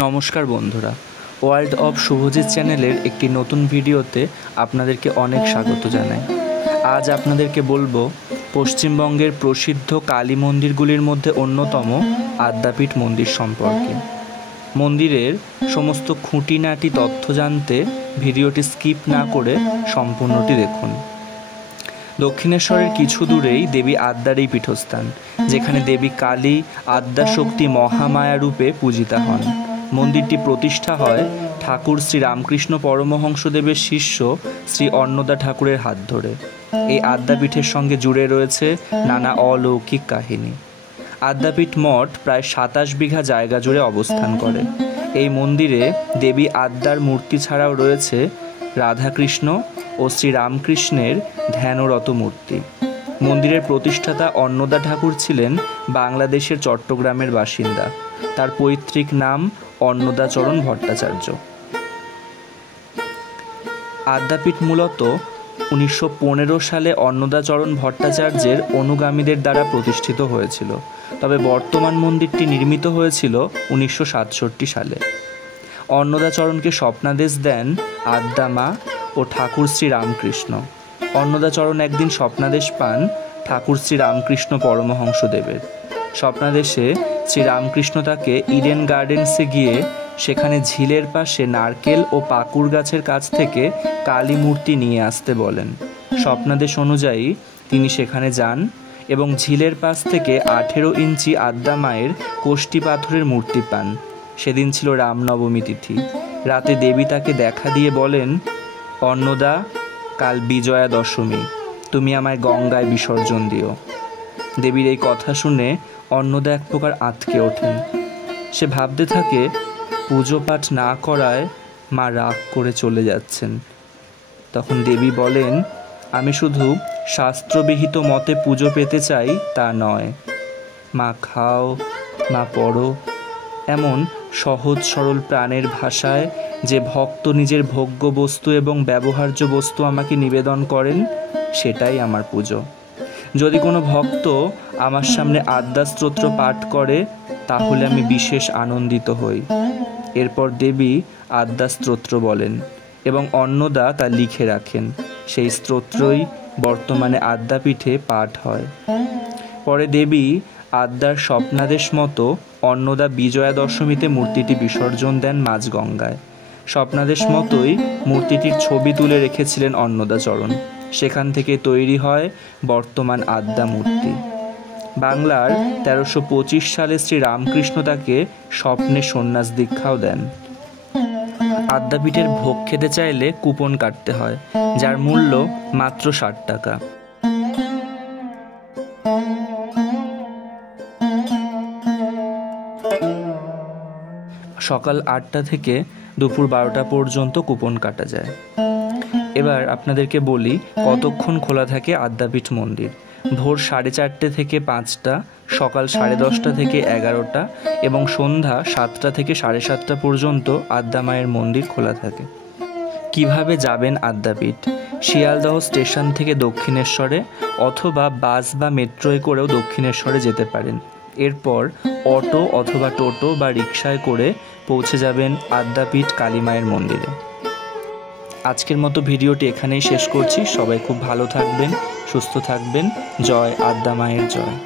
নমস্কার বন্ধুরা, world of Subhajit চ্যানেলের একটি নতুন ভিডিওতে আপনাদেরকে অনেক স্বাগত জানাই। আজ আপনাদেরকে বলবো পশ্চিমবঙ্গের প্রসিদ্ধ কালী মন্দিরগুলির মধ্যে অন্যতম আদ্যাপীঠ মন্দির সম্পর্কে। মন্দিরের সমস্ত খুঁটিনাটি তথ্য জানতে ভিডিওটি স্কিপ না করে সম্পূর্ণটি দেখুন। দক্ষিণেশ্বরের কিছু দূরেই দেবী আদ্যার এই পীঠস্থান, যেখানে দেবী কালী আদ্যাশক্তি মহামায়া রূপে পূজিতা হন। মন্দিরটি প্রতিষ্ঠা হয় ঠাকুর শ্রী রামকৃষ্ণ পরমহংসদেবের শিষ্য শ্রী অন্নদা ঠাকুরের হাত ধরে। এই আদ্যাপীঠের সঙ্গে জুড়ে রয়েছে নানা অলৌকিক কাহিনী। আদ্যাপীঠ মঠ প্রায় 27 বিঘা জায়গা জুড়ে অবস্থান করে। এই মন্দিরে দেবী আদ্যার মূর্তি ছাড়াও রয়েছে রাধাকৃষ্ণ ও শ্রীরামকৃষ্ণের ধ্যানরত মূর্তি। মন্দিরের প্রতিষ্ঠাতা অন্নদা ঠাকুর ছিলেন বাংলাদেশের চট্টগ্রামের বাসিন্দা। তার পৈতৃক নাম অন্নদাচরণ ভট্টাচার্য। আদ্যাপীঠ মূলত 1915 সালে অন্নদাচরণ ভট্টাচার্যের অনুগামীদের দ্বারা প্রতিষ্ঠিত হয়েছিল, তবে বর্তমান মন্দিরটি নির্মিত হয়েছিল 1967 সালে। অন্নদাচরণকে স্বপ্নাদেশ দেন আদ্যামা ও ঠাকুর শ্রী রামকৃষ্ণ। অন্নদাচরণ একদিন স্বপ্নাদেশ পান ঠাকুর শ্রী রামকৃষ্ণ পরমহংসদেবের। স্বপ্নাদেশে শ্রীরামকৃষ্ণ তাকে ইডেন গার্ডেন্সে গিয়ে সেখানে ঝিলের পাশে নারকেল ও পাকুড় গাছের কাছ থেকে কালী মূর্তি নিয়ে আসতে বলেন। স্বপ্নাদেশ অনুযায়ী তিনি সেখানে যান এবং ঝিলের পাশ থেকে 18 ইঞ্চি আদ্যা মায়ের কোষ্ঠী পাথরের মূর্তি পান। সেদিন ছিল রামনবমী তিথি। রাতে দেবী তাকে দেখা দিয়ে বলেন, অন্নদা, কাল বিজয়া দশমী, তুমি আমায় গঙ্গায় বিসর্জন দিও। দেবীর এই কথা শুনে অন্নদা এক প্রকার আঁতকে ওঠেন। সে ভাবতে থাকে, পুজো পাঠ না করায় মা রাগ করে চলে যাচ্ছেন। তখন দেবী বলেন, আমি শুধু শাস্ত্রবিহিত মতে পুজো পেতে চাই তা নয়, মা খাও, মা পড়ো। এমন সহজ সরল প্রাণের ভাষায় যে ভক্ত নিজের ভোগ্য বস্তু এবং ব্যবহার্য বস্তু আমাকে নিবেদন করেন, সেটাই আমার পুজো। যদি কোনো ভক্ত আমার সামনে আদ্যা স্তোত্র পাঠ করে, তাহলে আমি বিশেষ আনন্দিত হই। এরপর দেবী আদ্যা স্তোত্র বলেন এবং অন্নদা তা লিখে রাখেন। সেই স্তোত্রই বর্তমানে আদ্যাপীঠে পাঠ হয়। পরে দেবী আদ্যার স্বপ্নাদেশ মতো অন্নদা বিজয়া দশমীতে মূর্তিটি বিসর্জন দেন মাঝগঙ্গায়। স্বপ্নাদেশ মতোই মূর্তিটির ছবি তুলে রেখেছিলেন অন্নদাচরণ। সেখান থেকে তৈরি হয় বর্তমান আদ্যা মূর্তি। বাংলার 1325 সালে শ্রী রামকৃষ্ণ তাকে স্বপ্নে সন্ন্যাস দীক্ষাও দেন। আদ্যাপীঠের ভোগ খেতে চাইলে কুপন কাটতে হয়, যার মূল্য মাত্র 60 টাকা। সকাল 8টা থেকে দুপুর 12টা পর্যন্ত কুপন কাটা যায়। এবার আপনাদেরকে বলি কতক্ষণ খোলা থাকে আদ্যাপীঠ মন্দির। ভোর 4:30 থেকে 5টা, সকাল 10:30 থেকে 11টা এবং সন্ধ্যা 7টা থেকে 7:30 পর্যন্ত আদ্যা মায়ের মন্দির খোলা থাকে। কিভাবে যাবেন আদ্যাপীঠ? শিয়ালদহ স্টেশন থেকে দক্ষিণেশ্বরে অথবা বাস বা মেট্রোয় করেও দক্ষিণেশ্বরে যেতে পারেন। এরপর অটো অথবা টোটো বা রিকশায় করে পৌঁছে যাবেন আদ্যাপীঠ কালী মায়ের মন্দিরে। আজকের মতো ভিডিওটি এখানেই শেষ করছি। সবাই খুব ভালো থাকবেন, সুস্থ থাকবেন। জয় আদ্যা মায়ের জয়।